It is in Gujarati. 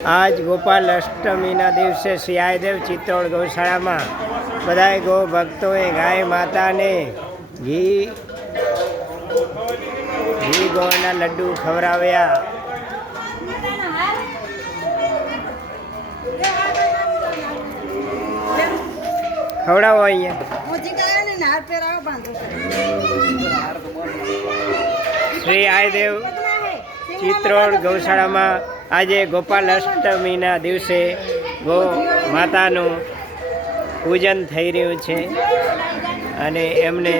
આજ ગોપાલ અષ્ટમીના દિવસે શ્રી આયદેવ ચિત્તોડ ગૌશાળામાં બધાય ગો ભક્તોએ ગાય માતાને ઘી ગોળના લડ્ડુ ખવડાવ્યા. ખવડાવો અહીંયા. શ્રી આયદેવ ચિત્તોડ ગૌશાળામાં આજે ગોપાલ અષ્ટમીના દિવસે ગો માતાનું પૂજન થઈ રહ્યું છે અને એમને